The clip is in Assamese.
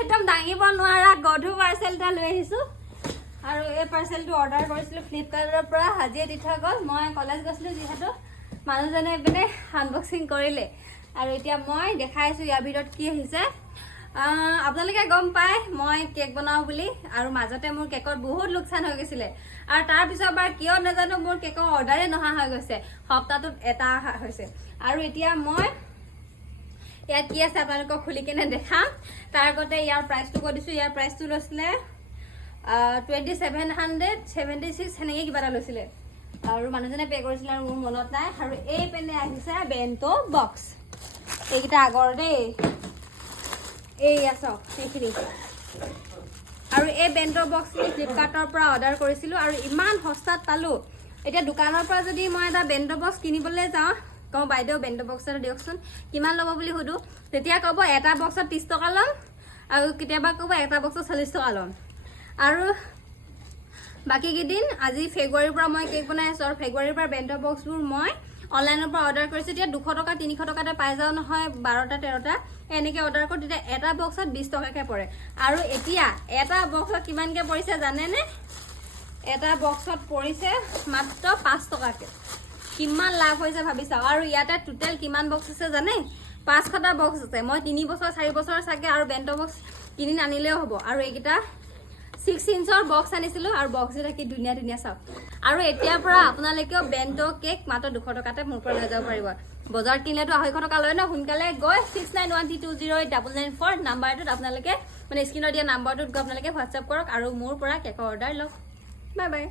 একদম দাঙিব নোৱাৰা গধু পাৰ্চেল এটা লৈ আহিছোঁ আৰু এই পাৰ্চেলটো অৰ্ডাৰ কৰিছিলোঁ ফ্লিপকাৰ্টৰ পৰা হাজিয়ে দি থৈ গ'ল মই কলেজ গৈছিলোঁ যিহেতু মানুহজনে মানে আনবক্সিং কৰিলে আৰু এতিয়া মই দেখাইছোঁ ইয়াৰ ভিতৰত কি আহিছে আপোনালোকে গম পায় মই কেক বনাওঁ বুলি আৰু মাজতে মোৰ কেকত বহুত লোকচান হৈ গৈছিলে আৰু তাৰ পিছত বাৰ কিয় নাজানো মোৰ কেকৰ অৰ্ডাৰে নহা হৈ গৈছে সপ্তাহটোত এটা হৈছে আৰু এতিয়া মই ইয়াত কি আছে আপোনালোকক খুলি কেনে দেখাম তাৰ আগতে ইয়াৰ প্ৰাইচটো কৈ দিছোঁ ইয়াৰ প্ৰাইচটো লৈছিলে 2776 সেনেকৈ কিবা এটা লৈছিলে আৰু মানুহজনে পে' কৰিছিলে আৰু মোৰ মনত নাই আৰু এই পেনে আহিছে বেণ্টো বক্স এইকেইটা আগৰ দেই এইয়া চাওক সেইখিনি আৰু এই বেণ্টো বক্সখিনি ফ্লিপকাৰ্টৰ পৰা অৰ্ডাৰ কৰিছিলোঁ আৰু ইমান সস্তাত পালোঁ এতিয়া দোকানৰ পৰা যদি মই এটা বেণ্টো বক্স কিনিবলৈ যাওঁ কওঁ বাইদেউ বেণ্টো বক্স এটা দিয়কচোন কিমান ল'ব বুলি সুধোঁ তেতিয়া ক'ব এটা বক্সত 30 টকা ল'ম আৰু কেতিয়াবা ক'ব এটা বক্সত 40 টকা ল'ম আৰু বাকীকেইদিন আজি ফেব্ৰুৱাৰীৰ পৰা মই কেক বনাই আছোঁ আৰু ফেব্ৰুৱাৰীৰ পৰা বেণ্টো বক্সবোৰ মই অনলাইনৰ পৰা অৰ্ডাৰ কৰিছোঁ এতিয়া 200 টকা 300 টকাতে পাই যাওঁ নহয় 12টা 13টা এনেকৈ অৰ্ডাৰ কৰোঁ তেতিয়া এটা বক্সত 20 টকাকৈ পৰে আৰু এতিয়া এটা বক্সত কিমানকৈ পৰিছে জানেনে এটা বক্সত পৰিছে মাত্ৰ 5 টকাকৈ কিমান লাভ হৈছে ভাবি চাওক আৰু ইয়াতে টোটেল কিমান বক্স আছে জানে 500টা বক্স আছে মই 3 বছৰ 4 বছৰ চাগে আৰু বেণ্টো বক্স কিনি আনিলেও হ'ব আৰু এইকেইটা 6 ইঞ্চৰ বক্স আনিছিলোঁ আৰু বক্সকেইটা কি ধুনীয়া ধুনীয়া চাওক আৰু এতিয়াৰ পৰা আপোনালোকেও বেণ্টো কেক মাত্ৰ 200 টকাতে মোৰ পৰা লৈ যাব পাৰিব বজাৰত কিনিলেতো 250 টকা লয় ন সোনকালে গৈ 6913208994 নাম্বাৰটোত আপোনালোকে মানে স্ক্ৰীনত দিয়া নাম্বাৰটোত গৈ আপোনালোকে হোৱাটছআপ কৰক আৰু মোৰ পৰা কেকৰ অৰ্ডাৰ লওক বাই বাই